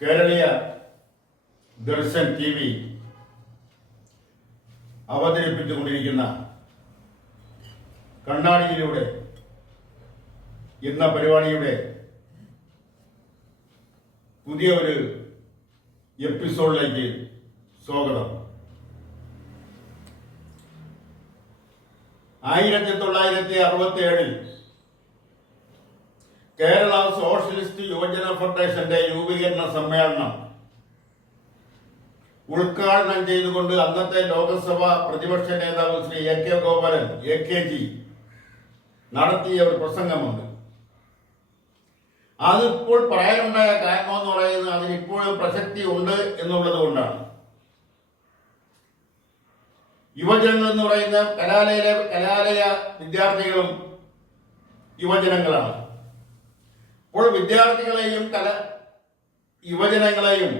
കേരളീയ Darshan T V അവതരിപ്പിച്ചുകൊണ്ടിരിക്കുന്ന കണ്ണാടിയിലൂടെ എന്ന പരിപാടിയുടെ പുതിയ ഒരു എപ്പിസോഡിലേക്ക് സ്വാഗതം. 1967 കേരള സോഷ്യലിസ്റ്റ് യുവജന ഫെഡറേഷന്റെ രൂപീകരണ സമ്മേളനം ഉദ്ഘാടനം ചെയ്തുകൊണ്ട് അന്നത്തെ ലോകസഭ പ്രതിപക്ഷ നേതാവ് Shri A K Gopalan AKG നടത്തിയ ഒരു പ്രസംഗമുണ്ട്. അതിപ്പോൾ പറയാനുണ്ടായ കാരണം എന്ന് പറയുന്നത് അതിനിപ്പോഴും പ്രസക്തി ഉണ്ട് എന്നുള്ളത് കൊണ്ടാണ്. യുവജനങ്ങൾ എന്ന് പറയുന്ന കലാലയ വിദ്യാർത്ഥികളും യുവജനങ്ങളാണ്. അപ്പോൾ വിദ്യാർത്ഥികളെയും യുവജനങ്ങളെയും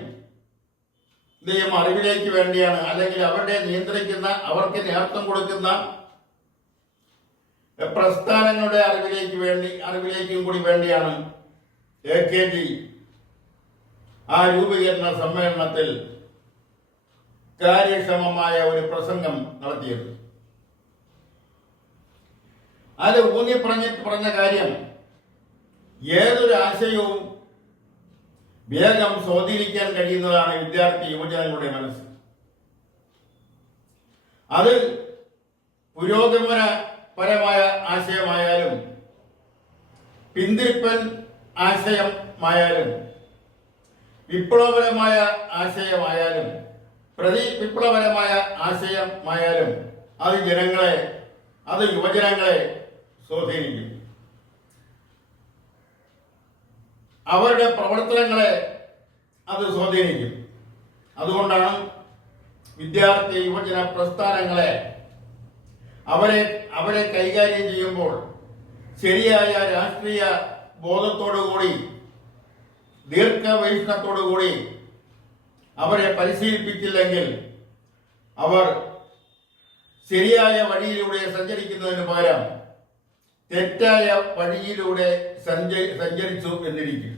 അറിവിലേക്ക് വേണ്ടിയാണ്, അല്ലെങ്കിൽ അവരുടെ നിയന്ത്രിക്കുന്ന, അവർക്ക് നേതൃത്വം കൊടുക്കുന്ന പ്രസ്ഥാനങ്ങളുടെ അറിവിലേക്കും കൂടി വേണ്ടിയാണ് AKG ആ രൂപീകരണ സമ്മേളനത്തിൽ കാര്യക്ഷമമായ ഒരു പ്രസംഗം നടത്തിയത്. അത് പറഞ്ഞ കാര്യം, ഏതൊരു ആശയവും വേഗം സ്വാധീനിക്കാൻ കഴിയുന്നതാണ് വിദ്യാർത്ഥി യുവജനങ്ങളുടെ മനസ്സ്. അത് പുരോഗമനപരമായ ആശയമായാലും പിന്തിരിപ്പൻ ആശയമായാലും വിപ്ലവപരമായ ആശയമായാലും വിപ്ലവപരമായ ആശയമായാലും അത് യുവജനങ്ങളെ സ്വാധീനിക്കും. അവരുടെ പ്രവർത്തനങ്ങളെ അത് സ്വാധീനിക്കും. അതുകൊണ്ടാണ് വിദ്യാർത്ഥി യുവജന പ്രസ്ഥാനങ്ങളെ അവരെ കൈകാര്യം ചെയ്യുമ്പോൾ ശരിയായ രാഷ്ട്രീയ ബോധത്തോടുകൂടി, ദീർഘവീക്ഷണത്തോടുകൂടി അവരെ പരിശീലിപ്പിച്ചില്ലെങ്കിൽ അവർ ശരിയായ വഴിയിലൂടെ സഞ്ചരിക്കുന്നതിന് പകരം തെറ്റായ വഴിയിലൂടെ സഞ്ചരിച്ചു എന്നിരിക്കും.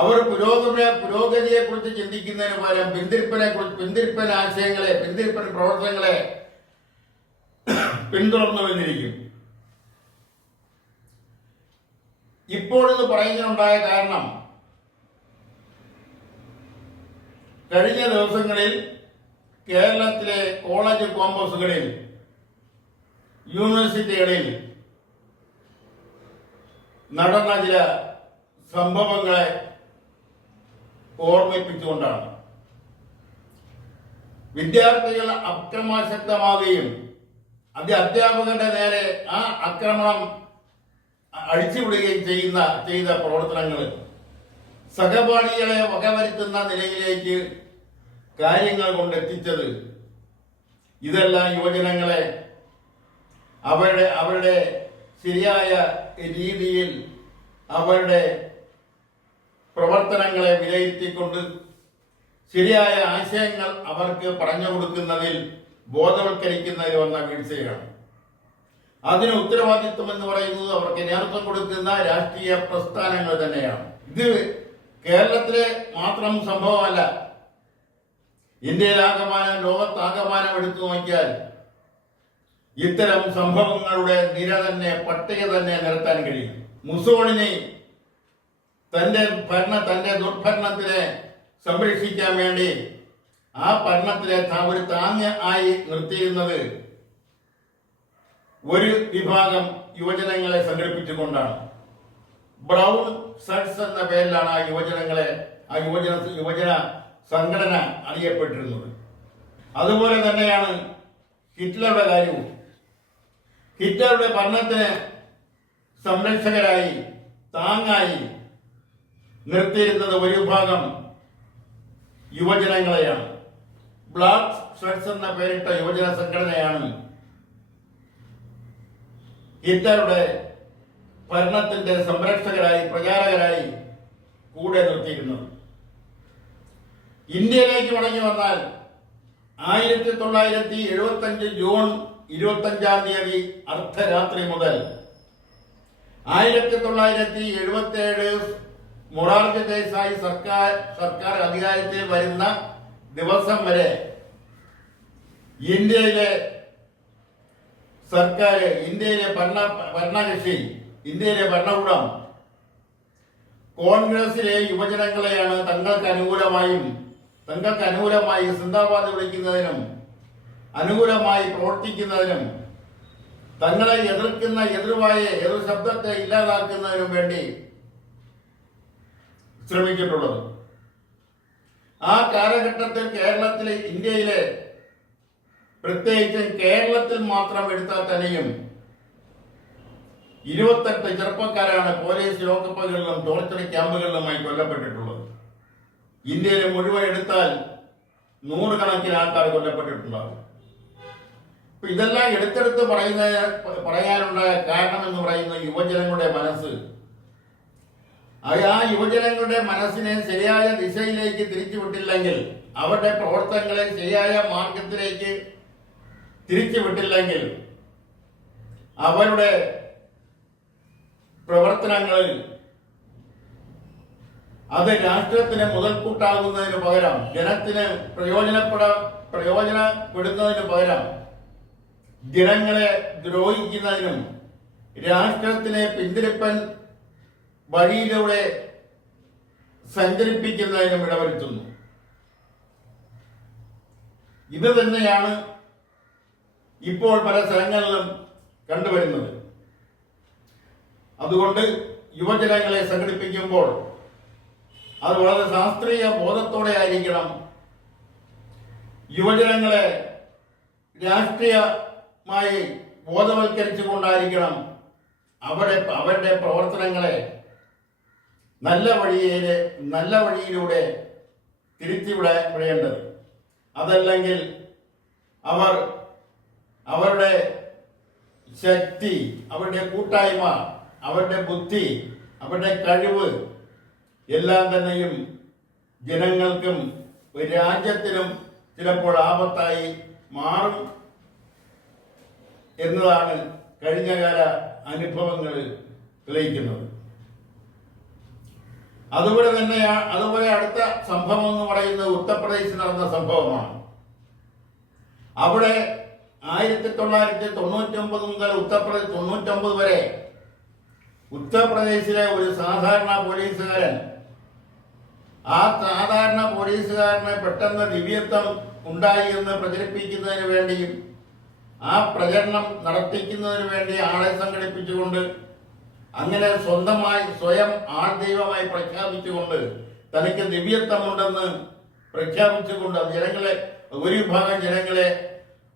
അവർ പുരോഗതിയെ കുറിച്ച് ചിന്തിക്കുന്നതിന് പകരം പിന്തിരിപ്പൻ ആശയങ്ങളെ, പിന്തിരിപ്പൻ പ്രവർത്തനങ്ങളെ പിന്തുടർന്നു എന്നിരിക്കും. ഇപ്പോഴിത് പറയുന്നതിനുണ്ടായ കാരണം, കഴിഞ്ഞ ദിവസങ്ങളിൽ കേരളത്തിലെ കോളേജ് ക്യാമ്പസുകളിൽ, യൂണിവേഴ്സിറ്റികളിൽ നടന്ന ചില സംഭവങ്ങളെ ഓർമ്മിപ്പിച്ചുകൊണ്ടാണ്. വിദ്യാർത്ഥികൾ അക്രമാസക്തമാവുകയും അധ്യാപകന്റെ നേരെ ആ ആക്രമണം അഴിച്ചുവിടുകയും ചെയ്ത പ്രവർത്തനങ്ങൾ സഹപാഠികളെ വകവരുത്തുന്ന നിലയിലേക്ക് കാര്യങ്ങൾ കൊണ്ടെത്തിച്ചത്, ഇതെല്ലാം യുവജനങ്ങളെ അവരുടെ ശരിയായ രീതിയിൽ അവരുടെ പ്രവർത്തനങ്ങളെ വിലയിരുത്തിക്കൊണ്ട് ശരിയായ ആശയങ്ങൾ അവർക്ക് പറഞ്ഞു കൊടുക്കുന്നതിൽ, ബോധവൽക്കരിക്കുന്നതിൽ വന്ന വീഴ്ചയാണ്. അതിന് ഉത്തരവാദിത്വം എന്ന് പറയുന്നത് അവർക്ക് നേതൃത്വം കൊടുക്കുന്ന രാഷ്ട്രീയ പ്രസ്ഥാനങ്ങൾ തന്നെയാണ്. ഇത് കേരളത്തിലെ മാത്രം സംഭവമല്ല. ഇന്ത്യയിലാകമാനം, ലോകത്താകമാനം എടുത്തു നോക്കിയാൽ ഇത്തരം സംഭവങ്ങളുടെ പട്ടിക തന്നെ നിരത്താൻ കഴിയും. മുസോളിനി തന്റെ ദുർഭരണത്തിനെ സംരക്ഷിക്കാൻ വേണ്ടി ആ ഭരണത്തിലെ ഒരു താങ്ങ് ആയി നിർത്തിയിരുന്നത് ഒരു വിഭാഗം യുവജനങ്ങളെ സംഘടിപ്പിച്ചുകൊണ്ടാണ്. ബ്രൗൺ ഷർട്ട്സ് എന്ന പേരിലാണ് ആ യുവജന സംഘടന അറിയപ്പെട്ടിരുന്നത്. അതുപോലെ തന്നെയാണ് ഹിറ്റ്ലറുടെ കാര്യവും. ഹിറ്റ്ലറുടെ ഭരണത്തിന് സംരക്ഷകരായി, താങ്ങായി നിർത്തിയിരുന്നത് ഒരു വിഭാഗം യുവജനങ്ങളെയാണ്. ബ്ലാക്ക് ഷർട്ട്സ് എന്ന പേരിട്ട യുവജന സംഘടനയാണ് ഹിറ്റ്ലറുടെ ഭരണത്തിന്റെ സംരക്ഷകരായി, പ്രചാരകരായി കൂടെ നിർത്തിയിരുന്നത്. ഇന്ത്യയിലേക്ക് മടങ്ങി വന്നാൽ 1975 ജൂൺ 25 അർദ്ധരാത്രി മുതൽ 1977 മൊറാർജി ദേശായി സർക്കാർ അധികാരത്തിൽ വരുന്ന ദിവസം വരെ ഇന്ത്യയിലെ സർക്കാർ, ഇന്ത്യയിലെ ഭരണകക്ഷി, ഇന്ത്യയിലെ ഭരണകൂടം കോൺഗ്രസിലെ യുവജനങ്ങളെയാണ് തങ്ങൾക്ക് അനുകൂലമായി സിന്ദാബാദ് വിളിക്കുന്നതിനും അനുകൂലമായി പ്രവർത്തിക്കുന്നതിനും തങ്ങളെ എതിർക്കുന്ന എതിർ ശബ്ദത്തെ ഇല്ലാതാക്കുന്നതിനും വേണ്ടി ശ്രമിച്ചിട്ടുള്ളത്. ആ കാലഘട്ടത്തിൽ കേരളത്തിലെ, ഇന്ത്യയിലെ, പ്രത്യേകിച്ചും കേരളത്തിൽ മാത്രം എടുത്താൽ തന്നെയും 28 ചെറുപ്പക്കാരാണ് പോലീസ് ലോക്കപ്പുകളിലും ടോർച്ചർ ക്യാമ്പുകളിലുമായി കൊല്ലപ്പെട്ടിട്ടുള്ളത്. ഇന്ത്യയിൽ മുഴുവൻ എടുത്താൽ 100 കണക്കിന് ആൾക്കാർ കൊല്ലപ്പെട്ടിട്ടുണ്ടാകും. ഇതെല്ലാം എടുത്തെടുത്ത് പറയാനുണ്ടായ കാരണം എന്ന് പറയുന്നത് യുവജനങ്ങളുടെ മനസ്സ്. ആ യുവജനങ്ങളുടെ മനസ്സിനെ ശരിയായ ദിശയിലേക്ക് തിരിച്ചുവിട്ടില്ലെങ്കിൽ, അവരുടെ പ്രവർത്തനങ്ങളെ ശരിയായ മാർഗത്തിലേക്ക് തിരിച്ചുവിട്ടില്ലെങ്കിൽ, അവരുടെ പ്രവർത്തനങ്ങളിൽ അത് രാഷ്ട്രത്തിന് മുതൽക്കൂട്ടാകുന്നതിന് പകരം, ജനത്തിന് പ്രയോജനപ്പെടുന്നതിന് പകരം ജനങ്ങളെ ദ്രോഹിക്കുന്നതിനും രാഷ്ട്രത്തിനെ പിന്തിരിപ്പൻ വഴിയിലൂടെ സഞ്ചരിപ്പിക്കുന്നതിനും ഇടവരുത്തുന്നു. ഇത് തന്നെയാണ് ഇപ്പോൾ പല സ്ഥലങ്ങളിലും കണ്ടുവരുന്നത്. അതുകൊണ്ട് യുവജനങ്ങളെ സംഘടിപ്പിക്കുമ്പോൾ അത് വളരെ ശാസ്ത്രീയ ബോധത്തോടെ ആയിരിക്കണം. യുവജനങ്ങളെ രാഷ്ട്രീയമായി ബോധവൽക്കരിച്ചുകൊണ്ടായിരിക്കണം അവരുടെ പ്രവർത്തനങ്ങളെ നല്ല വഴിയിലൂടെ തിരിച്ചുവിടേണ്ടത്. അതല്ലെങ്കിൽ അവരുടെ ശക്തി, അവരുടെ കൂട്ടായ്മ, അവരുടെ ബുദ്ധി, അവരുടെ കഴിവ് എല്ലാം തന്നെയും ജനങ്ങൾക്കും രാജ്യത്തിനും ചിലപ്പോൾ ആപത്തായി മാറും എന്നതാണ് കഴിഞ്ഞകാല അനുഭവങ്ങൾ തെളിയിക്കുന്നത്. അതുപോലെ അടുത്ത സംഭവം എന്ന് പറയുന്നത് ഉത്തർപ്രദേശിൽ നടന്ന സംഭവമാണ്. അവിടെ 1999 മുതൽ 99 വരെ ഉത്തർപ്രദേശിലെ ഒരു സാധാരണ പോലീസുകാരനെ പെട്ടെന്ന് ദിവ്യത്വം ഉണ്ടായി എന്ന് പ്രചരിപ്പിക്കുന്നതിന് വേണ്ടിയും ആ പ്രചരണം നടത്തിക്കുന്നതിന് വേണ്ടി ആളെ സംഘടിപ്പിച്ചുകൊണ്ട് അങ്ങനെ സ്വയം ആൾ ദൈവമായി പ്രഖ്യാപിച്ചുകൊണ്ട് തനിക്ക് ദിവ്യത്വമുണ്ടെന്ന് പ്രഖ്യാപിച്ചുകൊണ്ട് ഒരു വിഭാഗം ജനങ്ങളെ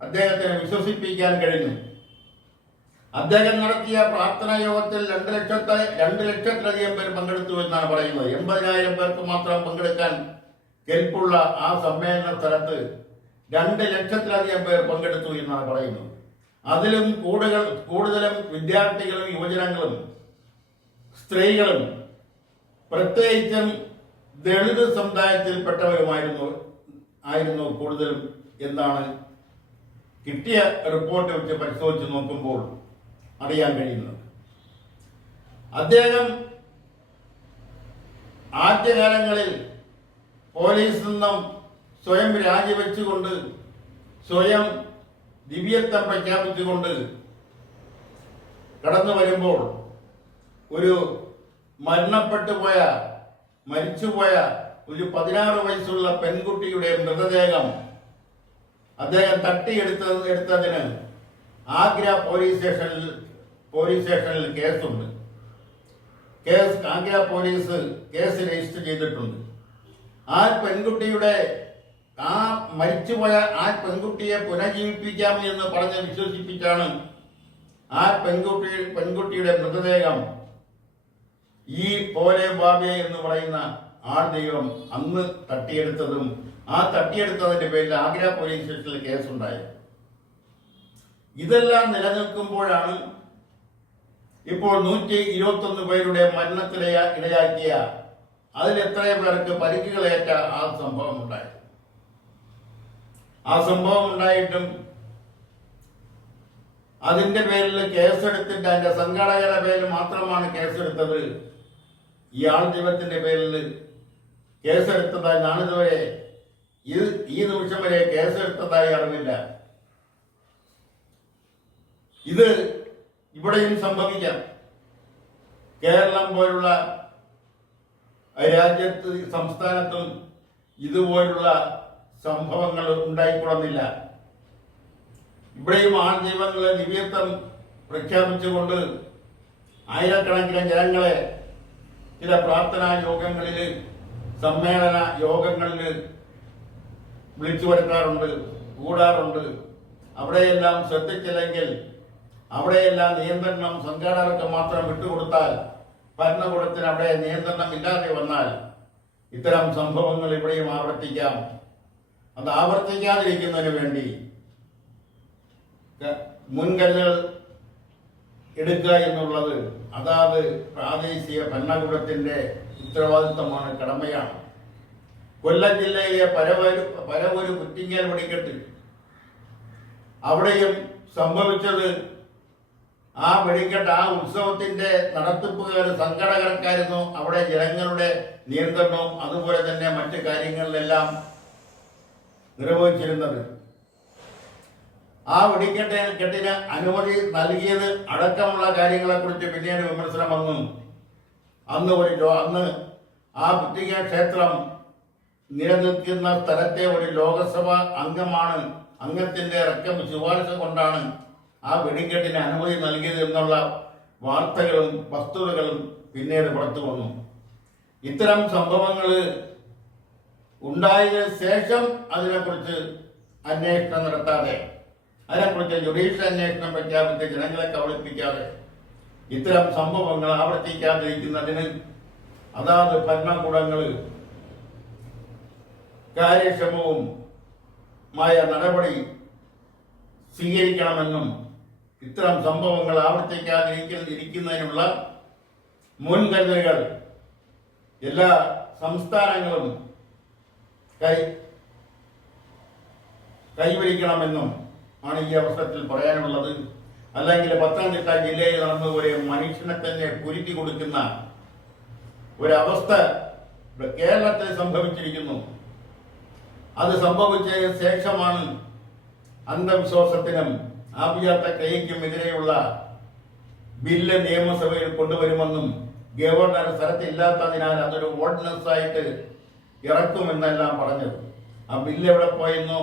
അദ്ദേഹത്തിന് വിശ്വസിപ്പിക്കാൻ കഴിഞ്ഞു. അദ്ദേഹം നടത്തിയ പ്രാർത്ഥനാ യോഗത്തിൽ 2 ലക്ഷത്തിലധികം പേർ പങ്കെടുത്തു എന്നാണ് പറയുന്നത്. 80,000 പേർക്ക് മാത്രം പങ്കെടുക്കാൻ കെൽപ്പുള്ള ആ സമ്മേളന സ്ഥലത്ത് 2 ലക്ഷത്തിലധികം പേർ പങ്കെടുത്തു എന്നാണ് പറയുന്നത്. അതിലും കൂടുതലും വിദ്യാർത്ഥികളും യുവജനങ്ങളും സ്ത്രീകളും പ്രത്യേകിച്ചും ദളിത് സമുദായത്തിൽപ്പെട്ടവരുമായിരുന്നു കൂടുതലും എന്നാണ് കിട്ടിയ റിപ്പോർട്ട് വെച്ച് പരിശോധിച്ച് നോക്കുമ്പോൾ അറിയാൻ കഴിയുന്നത്. അദ്ദേഹം ആദ്യകാലങ്ങളിൽ പോലീസിൽ നിന്നും സ്വയം രാജിവെച്ചുകൊണ്ട് സ്വയം ദിവ്യത്വം പ്രഖ്യാപിച്ചുകൊണ്ട് കടന്നു വരുമ്പോൾ ഒരു മരിച്ചുപോയ ഒരു 16 വയസ്സുള്ള പെൺകുട്ടിയുടെ മൃതദേഹം അദ്ദേഹം തട്ടിയെടുത്തതിന് ആഗ്ര പോലീസ് സ്റ്റേഷനിൽ കേസുണ്ട്. ആഗ്ര പോലീസ് കേസ് രജിസ്റ്റർ ചെയ്തിട്ടുണ്ട്. മരിച്ചുപോയ ആ പെൺകുട്ടിയെ പുനർജീവിപ്പിക്കാം എന്ന് പറഞ്ഞ് വിശ്വസിപ്പിച്ചാണ് ആ പെൺകുട്ടിയുടെ മൃതദേഹം ഈ പോലെ ബാബെ എന്ന് പറയുന്ന ആൾ ദൈവം അന്ന് തട്ടിയെടുത്തതും ആ തട്ടിയെടുത്തതിന്റെ പേരിൽ ആഗ്ര പോലീസ് സ്റ്റേഷനിൽ കേസുണ്ടായത്. ഇതെല്ലാം നിലനിൽക്കുമ്പോഴാണ് ഇപ്പോൾ 121 പേരുടെ മരണത്തിനിടയാക്കിയ, അതിലെത്ര പേർക്ക് പരിക്കുകളേറ്റ ആ സംഭവം ഉണ്ടായത്. ആ സംഭവം ഉണ്ടായിട്ടും അതിന്റെ പേരിൽ കേസെടുത്തിട്ട് അതിന്റെ സംഘാടകരുടെ പേരിൽ മാത്രമാണ് കേസെടുത്തത് ഈ ആൾ ദൈവത്തിന്റെ പേരിൽ കേസെടുത്തതായി നാളിതുവരെ ഈ നിമിഷം വരെ കേസെടുത്തതായി അറിവില്ല. ഇത് ഇവിടെയും സംഭവിക്കാം. കേരളം പോലുള്ള രാജ്യത്ത് സംസ്ഥാനത്തും ഇതുപോലുള്ള സംഭവങ്ങൾ ഉണ്ടായിക്കൊള്ളുന്നില്ല. ഇവിടെയും ആൾജീവങ്ങളെ നിവേദനം പ്രഖ്യാപിച്ചുകൊണ്ട് ആയിരക്കണക്കിന് ജനങ്ങളെ ചില പ്രാർത്ഥനാ യോഗങ്ങളിൽ, സമ്മേളന യോഗങ്ങളിൽ വിളിച്ചു വരുത്താറുണ്ട്, കൂടാറുണ്ട്. അവിടെയെല്ലാം ശ്രദ്ധിച്ചില്ലെങ്കിൽ, അവിടെയെല്ലാം നിയന്ത്രണം സംഘാടകർക്ക് മാത്രം വിട്ടുകൊടുത്താൽ, ഭരണകൂടത്തിന് അവിടെ നിയന്ത്രണം ഇല്ലാതെ വന്നാൽ ഇത്തരം സംഭവങ്ങൾ ഇവിടെയും ആവർത്തിക്കാം. അത് ആവർത്തിക്കാതിരിക്കുന്നതിന് വേണ്ടി മുൻകരുതൽ എടുക്കുക എന്നുള്ളത് അതാത് പ്രാദേശിക ഭരണകൂടത്തിന്റെ ഉത്തരവാദിത്തമാണ്, കടമയാണ്. കൊല്ലം ജില്ലയിലെ പരവൂര് കുറ്റിങ്ങൽ വെടിക്കെട്ട്, അവിടെയും സംഭവിച്ചത് ആ വെടിക്കെട്ട്, ആ ഉത്സവത്തിന്റെ നടത്തിപ്പുകാർ, സംഘടകർക്കായിരുന്നു അവിടെ ജനങ്ങളുടെ നിയന്ത്രണവും അതുപോലെ തന്നെ മറ്റു കാര്യങ്ങളിലെല്ലാം നിർവഹിച്ചിരുന്നത്. ആ വെടിക്കെട്ടിന് അനുമതി നൽകിയത് അടക്കമുള്ള കാര്യങ്ങളെക്കുറിച്ച് പിന്നീട് വിമർശനം വന്നു. അന്ന് ആ കുറ്റിങ്ങ ക്ഷേത്രം നിലനിൽക്കുന്ന സ്ഥലത്തെ ഒരു ലോകസഭാ അംഗത്തിന്റെ ഇറക്കം ശുപാർശ കൊണ്ടാണ് ആ വെടിക്കെട്ടിന് അനുമതി നൽകിയത് എന്നുള്ള വാർത്തകളും വസ്തുതകളും പിന്നീട് പുറത്തു വന്നു. ഇത്തരം സംഭവങ്ങൾ ഉണ്ടായതിനു ശേഷം അതിനെക്കുറിച്ച് അന്വേഷണം നടത്താതെ, അതിനെക്കുറിച്ച് ജുഡീഷ്യൽ അന്വേഷണം പ്രഖ്യാപിച്ച് ജനങ്ങളെ കബളിപ്പിക്കാതെ, ഇത്തരം സംഭവങ്ങൾ ആവർത്തിക്കാതിരിക്കുന്നതിന് അതാത് ഭരണകൂടങ്ങൾ കാര്യക്ഷമവുമായ നടപടി സ്വീകരിക്കണമെന്നും ഇത്തരം സംഭവങ്ങൾ ആവർത്തിക്കാതിരിക്കുന്നതിനുള്ള മുൻകരുതലുകൾ എല്ലാ സംസ്ഥാനങ്ങളും കൈവരിക്കണമെന്നും ആണ് ഈ അവസരത്തിൽ പറയാനുള്ളത്. അല്ലെങ്കിൽ പത്തനംതിട്ട ജില്ലയിൽ നടന്ന ഒരു മനുഷ്യനെ തന്നെ കുരുക്കി കൊടുക്കുന്ന ഒരവസ്ഥ കേരളത്തിൽ സംഭവിച്ചിരിക്കുന്നു. അത് സംഭവിച്ചതിന് ശേഷമാണ് അന്ധവിശ്വാസത്തിനും ആഭിജാത ക്രിയയ്ക്കും എതിരെയുള്ള ബില്ല് നിയമസഭയിൽ കൊണ്ടുവരുമെന്നും ഗവർണർ സ്ഥലത്തില്ലാത്തതിനാൽ അതൊരു ഓർഡിനൻസ് ആയിട്ട് ഇറക്കുമെന്നെല്ലാം പറഞ്ഞത്. ആ ബില്ല് എവിടെ പോയെന്നോ,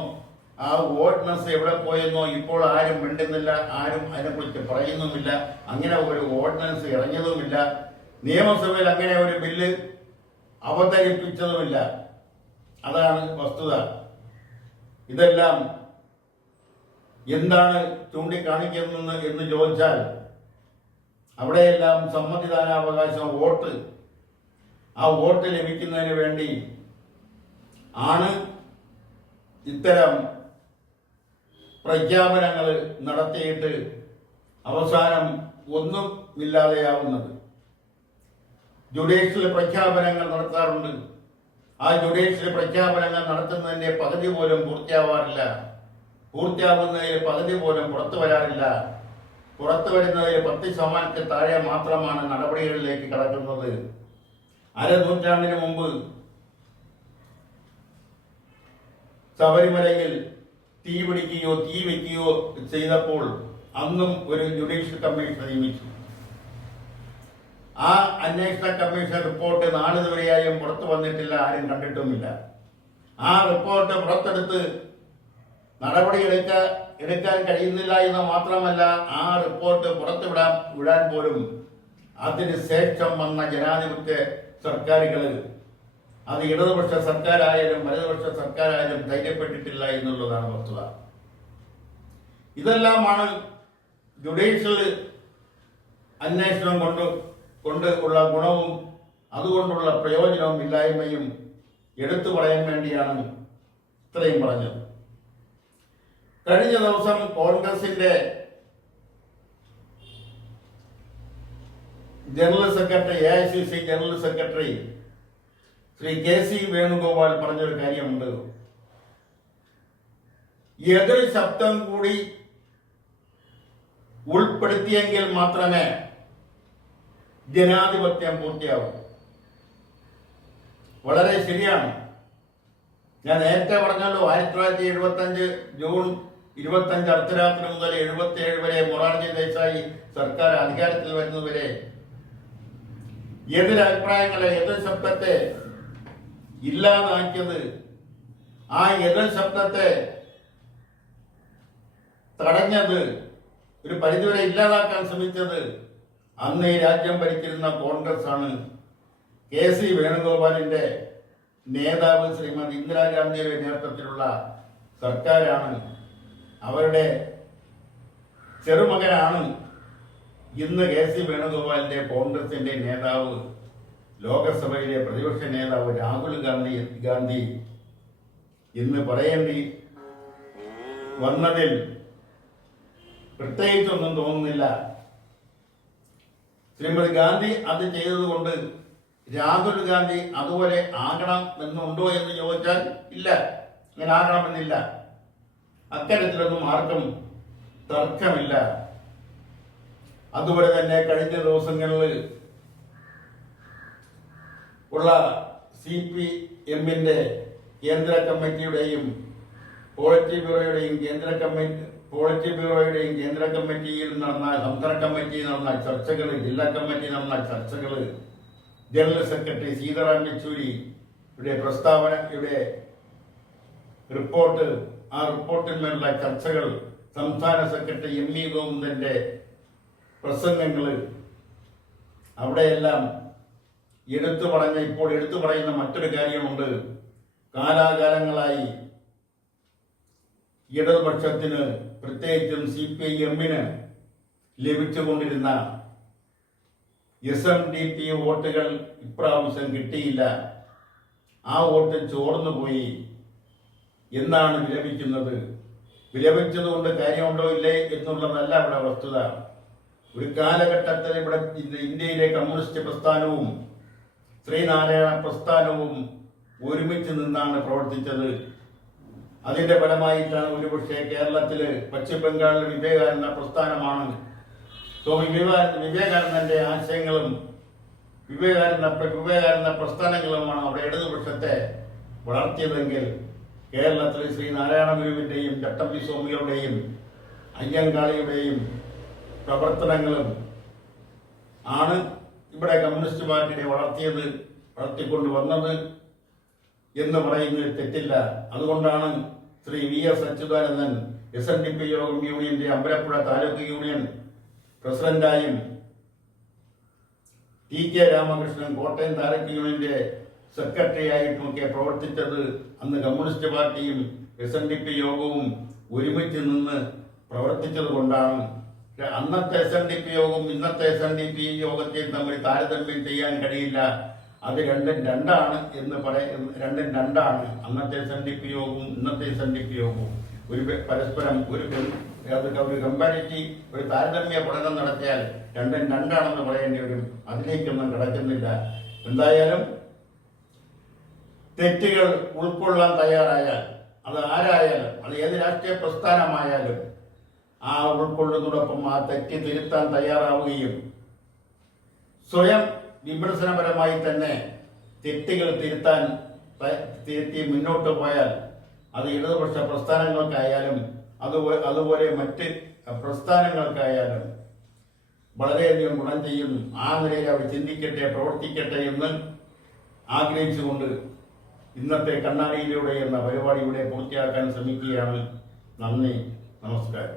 ആ ഓർഡിനൻസ് എവിടെ പോയെന്നോ ഇപ്പോൾ ആരും മിണ്ടുന്നില്ല, ആരും അതിനെക്കുറിച്ച് പറയുന്നുമില്ല. അങ്ങനെ ഒരു ഓർഡിനൻസ് ഇറങ്ങിയതുമില്ല, നിയമസഭയിൽ അങ്ങനെ ഒരു ബില്ല് അവതരിപ്പിച്ചതുമില്ല. അതാണ് വസ്തുത. ഇതെല്ലാം എന്താണ് ചൂണ്ടിക്കാണിക്കുന്നത് എന്ന് ചോദിച്ചാൽ, അവിടെയെല്ലാം സമ്മതിദാനാവകാശം, ആ വോട്ട് ലഭിക്കുന്നതിന് വേണ്ടി ആണ് ഇത്തരം പ്രഖ്യാപനങ്ങൾ നടത്തിയിട്ട് അവസാനം ഒന്നും ഇല്ലാതെയാവുന്നത്. ജുഡീഷ്യൽ പ്രഖ്യാപനങ്ങൾ നടത്താറുണ്ട്. ആ ജുഡീഷ്യൽ പ്രഖ്യാപനങ്ങൾ നടത്തുന്നതിന്റെ പകുതി പോലും പൂർത്തിയാവാറില്ല. പൂർത്തിയാവുന്നതിൽ പകുതി പോലും പുറത്തു വരാറില്ല. പുറത്തു വരുന്നതിൽ 10% താഴെ മാത്രമാണ് നടപടികളിലേക്ക് കടക്കുന്നത്. അരനൂറ്റാണ്ടിന് മുമ്പ് ശബരിമലയിൽ തീ വയ്ക്കുകയോ ചെയ്തപ്പോൾ അന്നും ഒരു ജുഡീഷ്യൽ കമ്മീഷൻ നിയമിച്ചു. ആ അന്വേഷണ കമ്മീഷൻ റിപ്പോർട്ട് നാളിതുവരെയായും പുറത്തു വന്നിട്ടില്ല, ആരും കണ്ടിട്ടുമില്ല. ആ റിപ്പോർട്ട് പുറത്തെടുത്ത് നടപടി എടുക്കാൻ കഴിയുന്നില്ല എന്ന് മാത്രമല്ല, ആ റിപ്പോർട്ട് വിടാൻ പോലും അതിന് ശേഷം വന്ന ജനാധിപത്യ സർക്കാരുകൾ, അത് ഇടതുപക്ഷ സർക്കാരായാലും വലതുപക്ഷ സർക്കാരായാലും ധൈര്യപ്പെട്ടിട്ടില്ല എന്നുള്ളതാണ് വസ്തുത. ഇതെല്ലാമാണ് ജുഡീഷ്യൽ അന്വേഷണം കൊണ്ട് ഉള്ള ഗുണവും അതുകൊണ്ടുള്ള പ്രയോജനവും ഇല്ലായ്മയും എടുത്തു പറയാൻ വേണ്ടിയാണ് ഇത്രയും പറഞ്ഞത്. കഴിഞ്ഞ ദിവസം കോൺഗ്രസിന്റെ general secretary, AICC general secretary Shri KC Venugopal പറഞ്ഞൊരു കാര്യമുണ്ട്. എതിർ ശബ്ദം കൂടി ഉൾപ്പെടുത്തിയെങ്കിൽ മാത്രമേ ജനാധിപത്യം പൂർത്തിയാവൂ. വളരെ ശരിയാണ്. ഞാൻ നേരത്തെ പറഞ്ഞല്ലോ, 1975 ജൂൺ 25 അർദ്ധരാത്രി മുതൽ 77 വരെ മൊറാർജി ദേശായി സർക്കാർ അധികാരത്തിൽ വരുന്നതുവരെ എതിരഭിപ്രായങ്ങളെ, എതിർ ശബ്ദത്തെ ഇല്ലാതാക്കിയത്, ആ എതിർ ശബ്ദത്തെ തടഞ്ഞത്, ഒരു പരിധിവരെ ഇല്ലാതാക്കാൻ ശ്രമിച്ചത് അന്ന് ഈ രാജ്യം ഭരിച്ചിരുന്ന കോൺഗ്രസ് ആണ്. KC വേണുഗോപാലിന്റെ നേതാവ് ശ്രീമതി ഇന്ദിരാഗാന്ധിയുടെ നേതൃത്വത്തിലുള്ള സർക്കാരാണ്. അവരുടെ ചെറുമകനാണ് ഇന്ന് KC വേണുഗോപാലിന്റെ കോൺഗ്രസിന്റെ നേതാവ്, ലോകസഭയിലെ പ്രതിപക്ഷ നേതാവ് രാഹുൽ ഗാന്ധി ഇന്ന് പറയേണ്ടി വന്നതിൽ പ്രത്യേകിച്ചൊന്നും തോന്നുന്നില്ല. ശ്രീമതി ഗാന്ധി അത് ചെയ്തതുകൊണ്ട് രാഹുൽ ഗാന്ധി അതുപോലെ ആകണം എന്നുണ്ടോ എന്ന് ചോദിച്ചാൽ ഇല്ല, അങ്ങനെ ആകണമെന്നില്ല. അത്തരത്തിലൊന്നും ആർക്കും തർക്കമില്ല. അതുപോലെ തന്നെ കഴിഞ്ഞ ദിവസങ്ങളിൽ ഉള്ള CPM-ന്റെ കേന്ദ്ര കമ്മിറ്റിയുടെയും പോളിറ്റ് ബ്യൂറോയുടെയും കേന്ദ്ര കമ്മിറ്റിയിൽ നടന്ന, സംസ്ഥാന കമ്മിറ്റിയിൽ നടന്ന ചർച്ചകൾ, ജില്ലാ കമ്മിറ്റി നടന്ന ചർച്ചകൾ, ജനറൽ സെക്രട്ടറി സീതാറാം യെച്ചൂരിയുടെ പ്രസ്താവനയുടെ റിപ്പോർട്ട്, ആ റിപ്പോർട്ടിന്മേലുള്ള ചർച്ചകൾ, സംസ്ഥാന സെക്രട്ടറി MV ഗോവിന്ദന്റെ പ്രസംഗങ്ങൾ, അവിടെയെല്ലാം ഇപ്പോൾ എടുത്തു പറയുന്ന മറ്റൊരു കാര്യമുണ്ട്. കാലാകാലങ്ങളായി ഇടതുപക്ഷത്തിന്, പ്രത്യേകിച്ചും CPIM-ന് ലഭിച്ചുകൊണ്ടിരുന്ന SNDP വോട്ടുകൾ ഇപ്രാവശ്യം കിട്ടിയില്ല. ആ വോട്ട് ചോർന്നുപോയി എന്നാണ് വിലപിക്കുന്നത്. വിലപിച്ചതുകൊണ്ട് കാര്യമുണ്ടോ ഇല്ലേ എന്നുള്ളതല്ല ഇവിടെ വസ്തുത. ഒരു കാലഘട്ടത്തിൽ ഇവിടെ ഇന്ത്യയിലെ കമ്മ്യൂണിസ്റ്റ് പ്രസ്ഥാനവും ശ്രീനാരായണ പ്രസ്ഥാനവും ഒരുമിച്ച് നിന്നാണ് പ്രവർത്തിച്ചത്. അതിന്റെ ഫലമായിട്ടാണ് ഒരുപക്ഷെ കേരളത്തില്, പശ്ചിമ ബംഗാളിൽ വിവേകാനന്ദ പ്രസ്ഥാനമാണ്, സ്വാമി വിവേകാനന്ദന്റെ ആശയങ്ങളും വിവേകാനന്ദ പ്രസ്ഥാനങ്ങളുമാണ് അവിടെ ഇടതുപക്ഷത്തെ വളർത്തിയതെങ്കിൽ കേരളത്തിൽ ശ്രീനാരായണ ഗുരുവിന്റെയും ചട്ടമ്പി സ്വാമികളുടെയും അയ്യങ്കാളിയുടെയും പ്രവർത്തനങ്ങളും ആണ് ഇവിടെ കമ്മ്യൂണിസ്റ്റ് പാർട്ടിയെ വളർത്തിക്കൊണ്ടുവന്നത് എന്ന് പറയുന്നതിൽ തെറ്റില്ല. അതുകൊണ്ടാണ് ശ്രീ VS അച്യുതാനന്ദൻ SNDP യൂണിയന്റെ അമ്പലപ്പുഴ താലൂക്ക് യൂണിയൻ പ്രസിഡന്റായും TK രാമകൃഷ്ണൻ കോട്ടയം താലൂക്ക് യൂണിയന്റെ സെക്രട്ടറിയായിട്ടുമൊക്കെ പ്രവർത്തിച്ചത്. അന്ന് കമ്മ്യൂണിസ്റ്റ് പാർട്ടിയും SNDP യോഗവും ഒരുമിച്ച് നിന്ന് പ്രവർത്തിച്ചത് കൊണ്ടാണ്. അന്നത്തെ SNDP യോഗവും ഇന്നത്തെ SNDP യോഗത്തെയും തമ്മിൽ താരതമ്യം ചെയ്യാൻ കഴിയില്ല. അത് രണ്ടും രണ്ടാണ് രണ്ടും രണ്ടാണ്. അന്നത്തെ SNDP യോഗവും ഇന്നത്തെ SNDP യോഗവും പരസ്പരം ഒരു കമ്പാരിറ്റീവ്, ഒരു താരതമ്യ പഠനം നടത്തിയാൽ രണ്ടും രണ്ടാണെന്ന് പറയേണ്ടി വരും. അതിലേക്കൊന്നും കിടക്കുന്നില്ല. എന്തായാലും തെറ്റുകൾ ഉൾക്കൊള്ളാൻ തയ്യാറായാൽ, അത് ആരായാലും, അത് ഏത് രാഷ്ട്രീയ പ്രസ്ഥാനമായാലും, ആ ഉൾക്കൊള്ളുന്നതോടൊപ്പം ആ തെറ്റ് തിരുത്താൻ തയ്യാറാവുകയും സ്വയം വിമർശനപരമായി തന്നെ തെറ്റുകൾ തിരുത്തി മുന്നോട്ട് പോയാൽ അത് ഇടതുപക്ഷ പ്രസ്ഥാനങ്ങൾക്കായാലും അതുപോലെ മറ്റ് പ്രസ്ഥാനങ്ങൾക്കായാലും വളരെയധികം ഗുണം ചെയ്യും. ആ നിലയിൽ അവർ ചിന്തിക്കട്ടെ, പ്രവർത്തിക്കട്ടെ എന്ന് ആഗ്രഹിച്ചുകൊണ്ട് ഇന്നത്തെ കണ്ണാടിയിലൂടെ എന്ന പരിപാടി ഇവിടെ പൂർത്തിയാക്കാൻ ശ്രമിക്കുകയാണ്. നന്ദി, നമസ്കാരം.